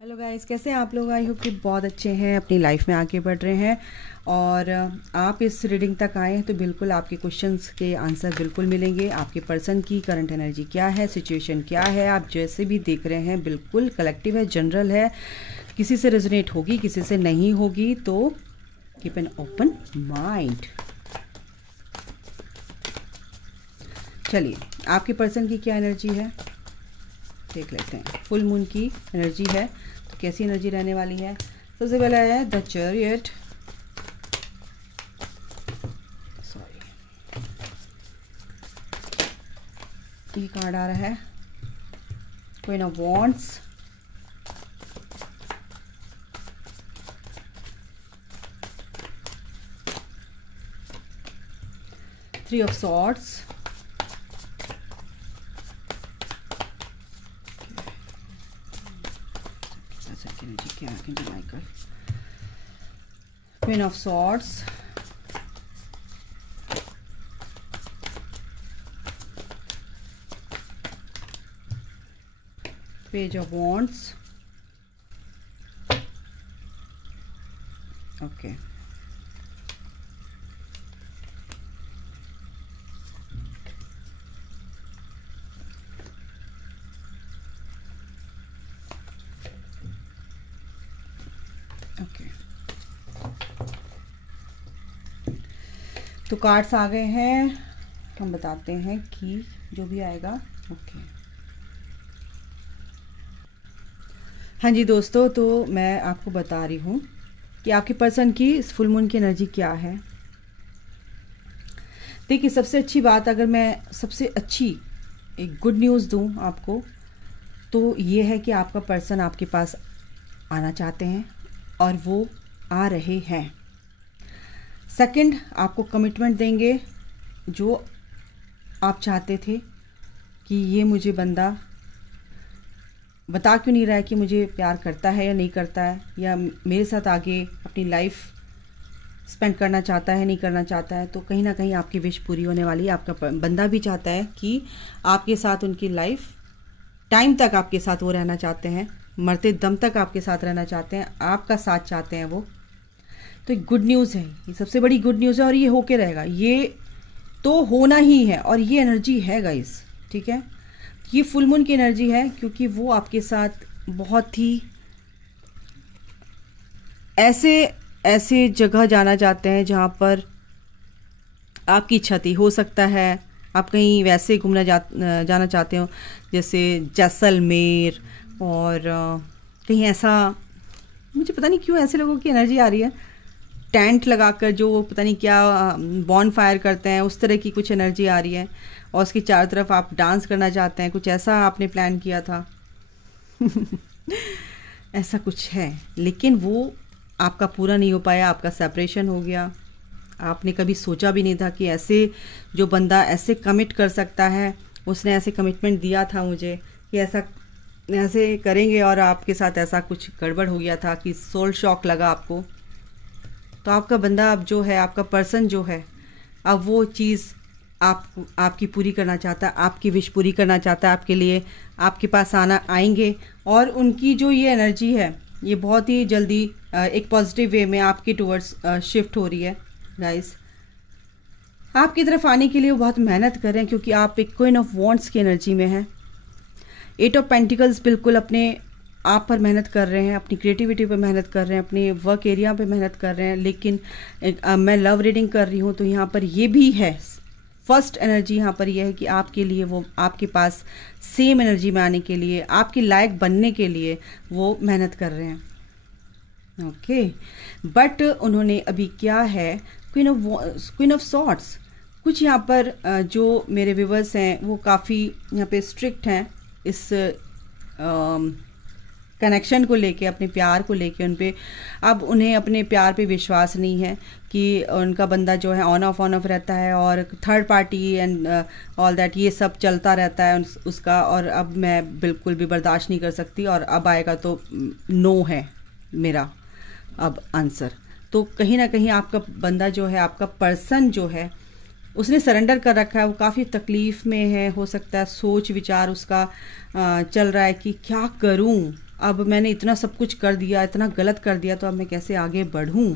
Hello guys, कैसे हैं आप लोग। आई होप कि बहुत अच्छे हैं, अपनी लाइफ में आगे बढ़ रहे हैं। और आप इस रीडिंग तक आए हैं तो बिल्कुल आपके क्वेश्चंस के आंसर बिल्कुल मिलेंगे। आपके पर्सन की करंट एनर्जी क्या है, सिचुएशन क्या है, आप जैसे भी देख रहे हैं बिल्कुल कलेक्टिव है, जनरल है। किसी से रेजोनेट होगी, किसी से नहीं होगी, तो कीप एन ओपन माइंड। चलिए, आपके पर्सन की क्या एनर्जी है देख लेते हैं। फुल मून की एनर्जी है तो कैसी एनर्जी रहने वाली है। सबसे पहला है द चैरियट, सॉरी, ये कार्ड आ रहा है। Queen of wands, three of swords, Queen of Swords, Page of Wands, okay, okay. तो कार्ड्स आ गए हैं, हम बताते हैं कि जो भी आएगा। ओके हाँ जी दोस्तों, तो मैं आपको बता रही हूँ कि आपके पर्सन की इस फुल मून की एनर्जी क्या है। देखिए, सबसे अच्छी बात, अगर मैं सबसे अच्छी एक गुड न्यूज़ दूँ आपको, तो ये है कि आपका पर्सन आपके पास आना चाहते हैं और वो आ रहे हैं। सेकंड, आपको कमिटमेंट देंगे जो आप चाहते थे कि ये मुझे बंदा बता क्यों नहीं रहा है कि मुझे प्यार करता है या नहीं करता है, या मेरे साथ आगे अपनी लाइफ स्पेंड करना चाहता है नहीं करना चाहता है। तो कहीं ना कहीं आपकी विश पूरी होने वाली है। आपका बंदा भी चाहता है कि आपके साथ उनकी लाइफ टाइम तक आपके साथ वो रहना चाहते हैं, मरते दम तक आपके साथ रहना चाहते हैं, आपका साथ चाहते हैं वो। तो एक गुड न्यूज़ है, ये सबसे बड़ी गुड न्यूज़ है और ये होके रहेगा, ये तो होना ही है। और ये एनर्जी है गाइस, ठीक है, ये फुल मून की एनर्जी है, क्योंकि वो आपके साथ बहुत ही ऐसे ऐसे जगह जाना चाहते हैं जहाँ पर आपकी क्षति हो सकता है। आप कहीं वैसे घूमना जाना चाहते हो जैसे जैसलमेर, और कहीं ऐसा, मुझे पता नहीं क्यों ऐसे लोगों की एनर्जी आ रही है, टेंट लगाकर जो पता नहीं क्या बॉन फायर करते हैं, उस तरह की कुछ एनर्जी आ रही है। और उसकी चारों तरफ आप डांस करना चाहते हैं, कुछ ऐसा आपने प्लान किया था ऐसा कुछ है, लेकिन वो आपका पूरा नहीं हो पाया, आपका सेपरेशन हो गया। आपने कभी सोचा भी नहीं था कि ऐसे जो बंदा ऐसे कमिट कर सकता है, उसने ऐसे कमिटमेंट दिया था मुझे कि ऐसे करेंगे, और आपके साथ ऐसा कुछ गड़बड़ हो गया था कि सोल शॉक लगा आपको। तो आपका बंदा अब जो है, आपका पर्सन जो है, अब वो चीज़ आपकी पूरी करना चाहता है, आपकी विश पूरी करना चाहता है, आपके लिए आपके पास आएंगे। और उनकी जो ये एनर्जी है, ये बहुत ही जल्दी एक पॉजिटिव वे में आपके टुवर्ड्स शिफ्ट हो रही है गाइस। आपकी तरफ आने के लिए वो बहुत मेहनत कर रहे हैं, क्योंकि आप एक क्वीन ऑफ वॉन्ड्स की एनर्जी में हैं। एट ऑफ पेंटिकल्स, बिल्कुल अपने आप पर मेहनत कर रहे हैं, अपनी क्रिएटिविटी पर मेहनत कर रहे हैं, अपने वर्क एरिया पे मेहनत कर रहे हैं। लेकिन मैं लव रीडिंग कर रही हूँ तो यहाँ पर ये भी है, फर्स्ट एनर्जी यहाँ पर यह है कि आपके लिए वो आपके पास सेम एनर्जी में आने के लिए, आपके लायक बनने के लिए वो मेहनत कर रहे हैं। ओके, बट उन्होंने अभी क्या है, क्वीन ऑफ सॉर्ड्स। कुछ यहाँ पर जो मेरे व्यूवर्स हैं वो काफ़ी यहाँ पे स्ट्रिक्ट हैं इस कनेक्शन को लेके, अपने प्यार को लेके। अब उन्हें अपने प्यार पे विश्वास नहीं है कि उनका बंदा जो है ऑन ऑफ रहता है, और third party and all that, ये सब चलता रहता है उसका। और अब मैं बिल्कुल भी बर्दाश्त नहीं कर सकती, और अब आएगा तो नो है मेरा अब आंसर। तो कहीं ना कहीं आपका बंदा जो है, आपका पर्सन जो है, उसने सरेंडर कर रखा है, वो काफ़ी तकलीफ़ में है। हो सकता है सोच विचार उसका चल रहा है कि क्या करूं, अब मैंने इतना सब कुछ कर दिया, इतना गलत कर दिया, तो अब मैं कैसे आगे बढ़ूं।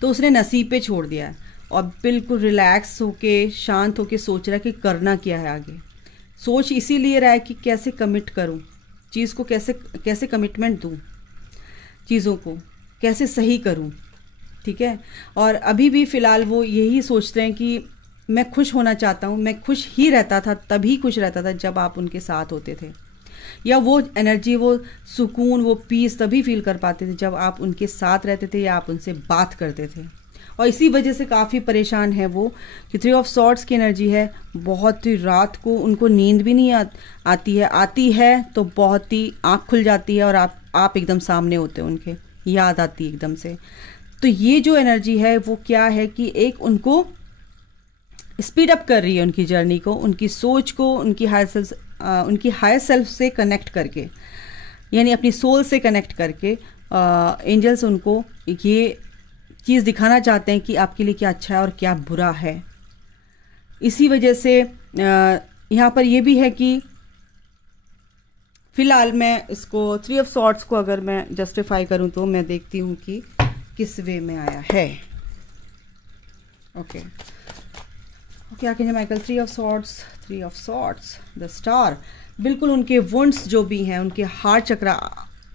तो उसने नसीब पे छोड़ दिया और बिल्कुल रिलैक्स होके, शांत होके सोच रहा है कि करना क्या है आगे। सोच इसीलिए रहा है कि कैसे कमिट करूं चीज़ को, कैसे कमिटमेंट दूं, चीज़ों को कैसे सही करूं, ठीक है। और अभी भी फ़िलहाल वो यही सोचते हैं कि मैं खुश होना चाहता हूं। मैं खुश ही रहता था, तभी खुश रहता था जब आप उनके साथ होते थे, या वो एनर्जी, वो सुकून, वो पीस तभी फील कर पाते थे जब आप उनके साथ रहते थे या आप उनसे बात करते थे। और इसी वजह से काफ़ी परेशान है वो कि 3 ऑफ सॉर्ड्स की एनर्जी है। बहुत ही रात को उनको नींद भी नहीं आती है तो बहुत ही आँख खुल जाती है और आप एकदम सामने होते हैं, उनके याद आती है एकदम से। तो ये जो एनर्जी है वो क्या है कि एक उनको स्पीड अप कर रही है उनकी जर्नी को, उनकी सोच को, उनकी हायर सेल्फ से कनेक्ट करके, यानी अपनी सोल से कनेक्ट करके एंजल्स उनको ये चीज़ दिखाना चाहते हैं कि आपके लिए क्या अच्छा है और क्या बुरा है। इसी वजह से यहाँ पर ये भी है कि फिलहाल मैं इसको 3 ऑफ सॉर्ड्स को अगर मैं जस्टिफाई करूँ तो मैं देखती हूँ कि किस वे में आया है। ओके, क्या कहेंगे Michael? 3 of swords, the star. बिल्कुल उनके वुंड्स जो भी हैं, उनके हार्ट चक्रा,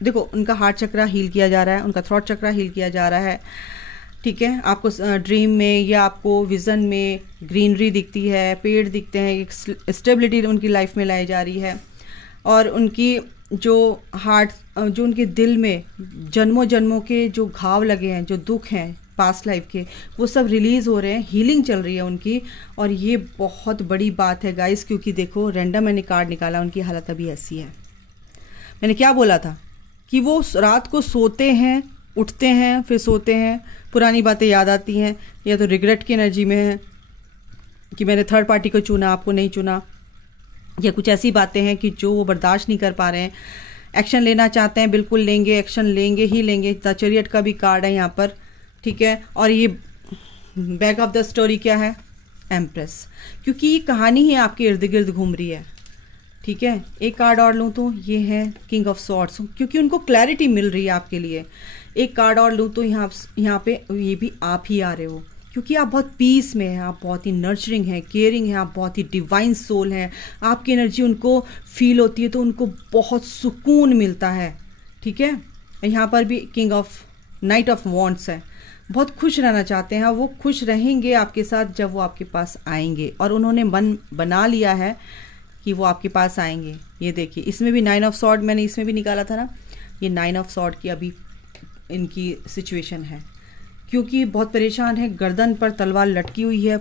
देखो उनका हार्ट चक्रा हील किया जा रहा है, उनका थ्रोट चक्रा हील किया जा रहा है, ठीक है। आपको ड्रीम में या आपको विज़न में ग्रीनरी दिखती है, पेड़ दिखते हैं, एक स्टेबिलिटी उनकी लाइफ में लाई जा रही है। और उनकी जो जो उनके दिल में जन्मों जन्मों के जो घाव लगे हैं, जो दुख हैं पास्ट लाइफ के, वो सब रिलीज़ हो रहे हैं, हीलिंग चल रही है उनकी। और ये बहुत बड़ी बात है गाइस, क्योंकि देखो रैंडम मैंने कार्ड निकाला, उनकी हालत अभी ऐसी है। मैंने क्या बोला था कि वो रात को सोते हैं, उठते हैं, फिर सोते हैं, पुरानी बातें याद आती हैं, या तो रिग्रेट की एनर्जी में है कि मैंने थर्ड पार्टी को चुना, आपको नहीं चुना, या कुछ ऐसी बातें हैं कि जो वो बर्दाश्त नहीं कर पा रहे हैं, एक्शन लेना चाहते हैं, बिल्कुल लेंगे, एक्शन लेंगे ही लेंगे। द चैरियट का भी कार्ड है यहाँ पर, ठीक है। और ये बैक ऑफ द स्टोरी क्या है? एम्प्रेस, क्योंकि ये कहानी ही आपके इर्द गिर्द घूम रही है, ठीक है। एक कार्ड और लूँ तो ये है किंग ऑफ सॉर्ड्स, क्योंकि उनको क्लैरिटी मिल रही है आपके लिए। एक कार्ड और लूँ तो यहाँ पे ये भी आप ही आ रहे हो, क्योंकि आप बहुत पीस में हैं, आप बहुत ही नर्चरिंग हैं, केयरिंग हैं, आप बहुत ही डिवाइन सोल हैं। आपकी एनर्जी उनको फील होती है तो उनको बहुत सुकून मिलता है, ठीक है। यहाँ पर भी king of night of wands है, बहुत खुश रहना चाहते हैं। वो खुश रहेंगे आपके साथ जब वो आपके पास आएंगे, और उन्होंने मन बना लिया है कि वो आपके पास आएंगे। ये देखिए, इसमें भी 9 ऑफ सॉर्ड मैंने इसमें भी निकाला था ना, ये 9 ऑफ सॉर्ड की अभी इनकी सिचुएशन है, क्योंकि बहुत परेशान है, गर्दन पर तलवार लटकी हुई है,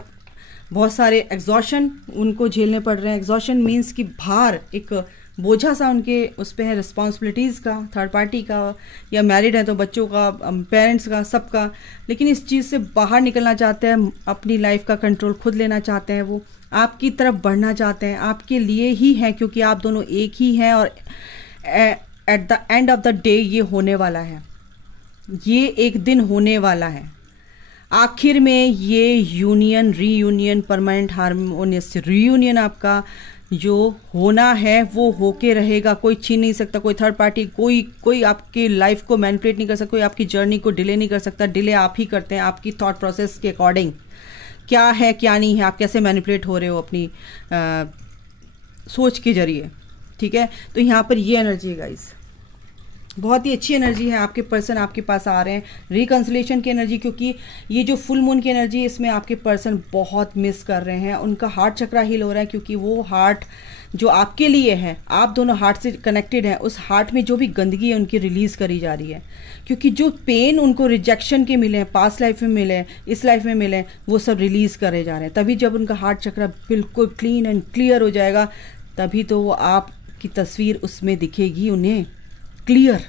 बहुत सारे एग्जॉशन उनको झेलने पड़ रहे हैं। एग्जॉशन मीन्स कि भार, एक बोझा सा उनके उस पे है, रिस्पॉन्सिबिलिटीज़ का, थर्ड पार्टी का, या मैरिड है तो बच्चों का, पेरेंट्स का, सबका। लेकिन इस चीज़ से बाहर निकलना चाहते हैं, अपनी लाइफ का कंट्रोल खुद लेना चाहते हैं, वो आपकी तरफ बढ़ना चाहते हैं, आपके लिए ही हैं, क्योंकि आप दोनों एक ही हैं। और at the end of the day ये होने वाला है, ये एक दिन होने वाला है। आखिर में ये union, reunion, permanent harmonious reunion आपका जो होना है वो होके रहेगा, कोई छीन नहीं सकता, कोई थर्ड पार्टी, कोई आपकी लाइफ को मैनिपुलेट नहीं कर सकता, कोई आपकी जर्नी को डिले नहीं कर सकता। डिले आप ही करते हैं, आपकी थॉट प्रोसेस के अकॉर्डिंग क्या है क्या नहीं है, आप कैसे मैनिपुलेट हो रहे हो अपनी सोच के जरिए, ठीक है। तो यहाँ पर ये एनर्जी है गाइस, बहुत ही अच्छी एनर्जी है। आपके पर्सन आपके पास आ रहे हैं, रिकंसिलेशन की एनर्जी, क्योंकि ये जो फुल मून की एनर्जी है इसमें आपके पर्सन बहुत मिस कर रहे हैं। उनका हार्ट चक्रा हील हो रहा है, क्योंकि वो हार्ट जो आपके लिए है, आप दोनों हार्ट से कनेक्टेड हैं, उस हार्ट में जो भी गंदगी है उनकी रिलीज करी जा रही है। क्योंकि जो पेन उनको रिजेक्शन के मिले हैं, पास्ट लाइफ में मिले हैं, इस लाइफ में मिले हैं, वो सब रिलीज करे जा रहे हैं। तभी जब उनका हार्ट चक्रा बिल्कुल क्लीन एंड क्लियर हो जाएगा, तभी तो वो आपकी तस्वीर उसमें दिखेगी उन्हें क्लियर।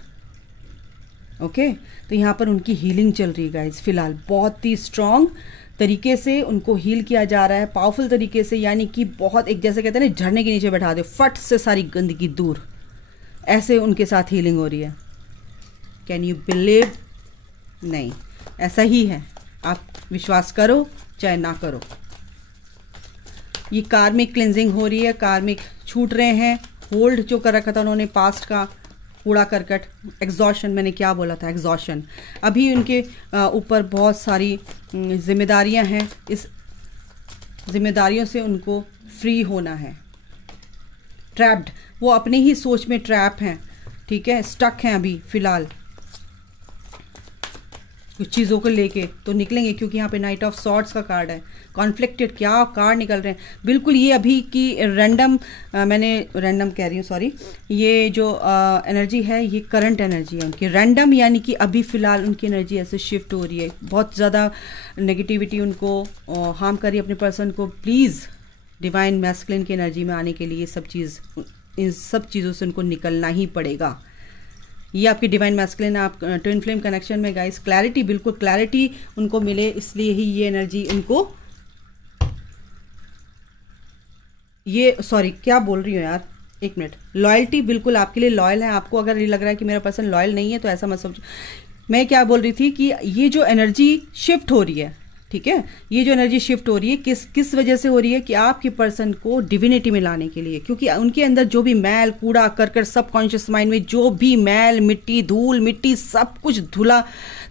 ओके, तो यहाँ पर उनकी हीलिंग चल रही है गाइज, फिलहाल बहुत ही स्ट्रॉन्ग तरीके से उनको हील किया जा रहा है, पावरफुल तरीके से, यानी कि बहुत, एक जैसे कहते हैं ना, झरने के नीचे बैठा दे, फट से सारी गंदगी दूर, ऐसे उनके साथ हीलिंग हो रही है। Can you believe? नहीं, ऐसा ही है, आप विश्वास करो चाहे ना करो। ये कार्मिक क्लिंजिंग हो रही है, कार्मिक छूट रहे हैं, होल्ड जो कर रखा था उन्होंने पास्ट का, कूड़ा करकट, एग्जॉशन, मैंने क्या बोला था, एग्जॉशन। अभी उनके ऊपर बहुत सारी जिम्मेदारियां हैं, इस जिम्मेदारियों से उनको फ्री होना है। ट्रैप्ड, वो अपनी ही सोच में ट्रैप हैं, ठीक है, स्टक हैं अभी फ़िलहाल कुछ चीज़ों को लेके, तो निकलेंगे क्योंकि यहाँ पे नाइट ऑफ सॉर्ड्स का कार्ड है। कॉन्फ्लिक्टेड, क्या कार्ड निकल रहे हैं, बिल्कुल ये अभी की रैंडम, मैंने रैंडम कह रही हूँ, सॉरी, ये जो एनर्जी है ये करंट एनर्जी है उनकी। रैंडम यानी कि अभी फ़िलहाल उनकी एनर्जी ऐसे शिफ्ट हो रही है, बहुत ज़्यादा नेगेटिविटी उनको हार्म कर रही है अपने पर्सन को। प्लीज़ डिवाइन मैस्कुलिन की एनर्जी में आने के लिए इन सब चीज़ों से उनको निकलना ही पड़ेगा। ये आपकी डिवाइन मैस्कुलिन, आप ट्विन फ्लेम कनेक्शन में गाइस, क्लैरिटी, बिल्कुल क्लैरिटी उनको मिले, इसलिए ही ये एनर्जी उनको, ये सॉरी क्या बोल रही हूँ यार, एक मिनट, लॉयल्टी, बिल्कुल आपके लिए लॉयल है। आपको अगर ये लग रहा है कि मेरा पर्सन लॉयल नहीं है तो ऐसा मत समझो। मैं क्या बोल रही थी कि ये जो एनर्जी शिफ्ट हो रही है, ठीक है, ये जो एनर्जी शिफ्ट हो रही है किस वजह से हो रही है कि आपके पर्सन को डिविनिटी में लाने के लिए, क्योंकि उनके अंदर जो भी मैल कूड़ा करकट, सबकॉन्शियस माइंड में जो भी मैल मिट्टी धूल मिट्टी सब कुछ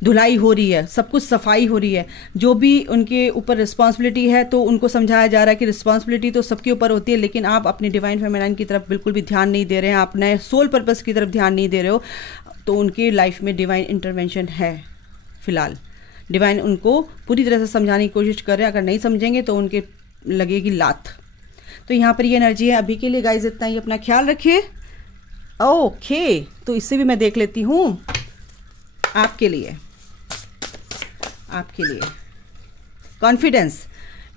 धुलाई हो रही है, सब कुछ सफाई हो रही है। जो भी उनके ऊपर रिस्पॉन्सिबिलिटी है तो उनको समझाया जा रहा है कि रिस्पॉन्सिबिलिटी तो सबके ऊपर होती है, लेकिन आप अपनी डिवाइन फेमिनाइन की तरफ बिल्कुल भी ध्यान नहीं दे रहे हैं, आप नए सोल पर्पस की तरफ ध्यान नहीं दे रहे हो, तो उनके लाइफ में डिवाइन इंटरवेंशन है। फिलहाल डिवाइन उनको पूरी तरह से समझाने की कोशिश कर रहे हैं, अगर नहीं समझेंगे तो उनके लगेगी लात। तो यहाँ पर ये एनर्जी है अभी के लिए गाइज, इतना ही, अपना ख्याल रखिए। ओके, तो इससे भी मैं देख लेती हूँ आपके लिए confidence,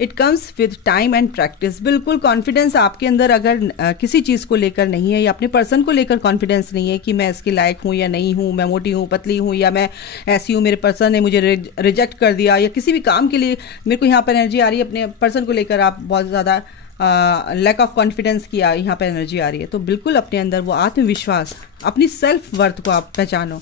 it comes with time and practice. बिल्कुल कॉन्फिडेंस आपके अंदर अगर किसी चीज़ को लेकर नहीं है, या अपने पर्सन को लेकर कॉन्फिडेंस नहीं है कि मैं इसके लायक हूँ या नहीं हूँ, मैं मोटी हूँ पतली हूँ या मैं ऐसी हूँ, मेरे पर्सन ने मुझे रिजेक्ट कर दिया, या किसी भी काम के लिए मेरे को यहाँ पर एनर्जी आ रही है अपने पर्सन को लेकर आप बहुत ज़्यादा लैक ऑफ कॉन्फिडेंस की यहाँ पर एनर्जी आ रही है, तो बिल्कुल अपने अंदर वो आत्मविश्वास, अपनी सेल्फ वर्थ को आप पहचानो,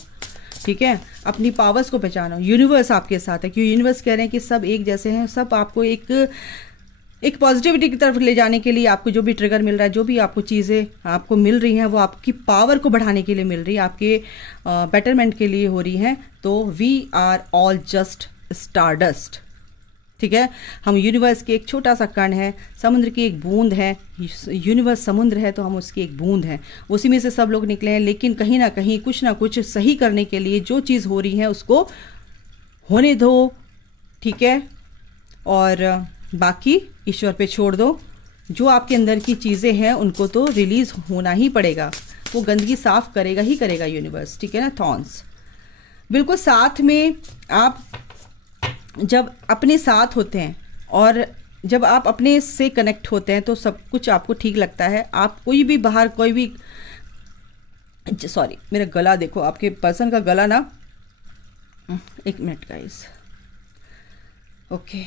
ठीक है, अपनी पावर्स को पहचानो। यूनिवर्स आपके साथ है, क्योंकि यूनिवर्स कह रहे हैं कि सब एक जैसे हैं, सब आपको एक पॉजिटिविटी की तरफ ले जाने के लिए, आपको जो भी ट्रिगर मिल रहा है, जो भी आपको चीज़ें आपको मिल रही हैं, वो आपकी पावर को बढ़ाने के लिए मिल रही है, आपके बेटरमेंट के लिए हो रही हैं। तो we are all just stardust, ठीक है, हम यूनिवर्स के एक छोटा सा कण है, समुद्र की एक बूंद है। यूनिवर्स समुद्र है तो हम उसकी एक बूंद हैं, उसी में से सब लोग निकले हैं। लेकिन कहीं ना कहीं कुछ ना कुछ सही करने के लिए जो चीज़ हो रही है उसको होने दो, ठीक है, और बाकी ईश्वर पे छोड़ दो। जो आपके अंदर की चीज़ें हैं उनको तो रिलीज होना ही पड़ेगा, वो गंदगी साफ करेगा ही करेगा यूनिवर्स, ठीक है ना। थॉर्न्स, बिल्कुल साथ में आप जब अपने साथ होते हैं और जब आप अपने से कनेक्ट होते हैं तो सब कुछ आपको ठीक लगता है। आप कोई भी बाहर कोई भी, सॉरी मेरा गला देखो, आपके पर्सन का गला ना, एक मिनट गाइस, ओके,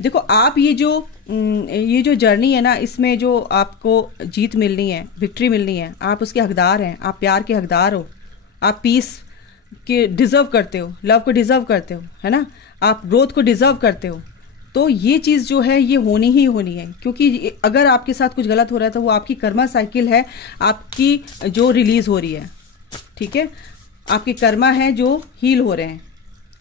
देखो आप ये जो जर्नी है ना, इसमें जो आपको जीत मिलनी है, विक्ट्री मिलनी है, आप उसके हकदार हैं, आप प्यार के हकदार हो, आप पीस के डिज़र्व करते हो, लव को डिज़र्व करते हो, है ना, आप ग्रोथ को डिज़र्व करते हो। तो ये चीज़ जो है ये होनी ही होनी है, क्योंकि अगर आपके साथ कुछ गलत हो रहा है तो वो आपकी कर्मा साइकिल है आपकी जो रिलीज़ हो रही है, ठीक है, आपके कर्मा है जो हील हो रहे हैं।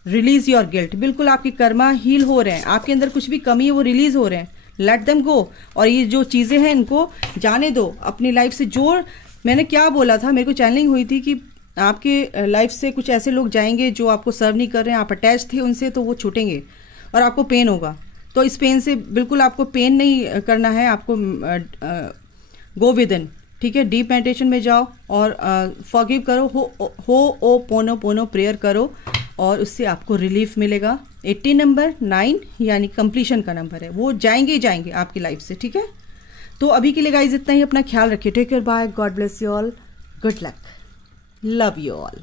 रिलीज योर गिल्ट, बिल्कुल आपके कर्मा हील हो रहे हैं, आपके अंदर कुछ भी कमी है वो रिलीज हो रहे हैं, लेट देम गो। और ये जो चीज़ें हैं इनको जाने दो अपनी लाइफ से। जो मैंने क्या बोला था, मेरे को चैनलिंग हुई थी कि आपके लाइफ से कुछ ऐसे लोग जाएंगे जो आपको सर्व नहीं कर रहे हैं, आप अटैच थे उनसे, तो वो छूटेंगे और आपको पेन होगा। तो इस पेन से बिल्कुल आपको पेन नहीं करना है, आपको गो विद इन, ठीक है, डीप मेडिटेशन में जाओ और फॉरगिव करो, हो ओ पोनो पोनो प्रेयर करो और उससे आपको रिलीफ मिलेगा। 80 नंबर 9 यानी कंप्लीशन का नंबर है, वो जाएंगे ही जाएंगे आपकी लाइफ से, ठीक है। तो अभी के लिए गाइज इतना ही, अपना ख्याल रखिए, take care, bye, God bless you all, good luck, love you all.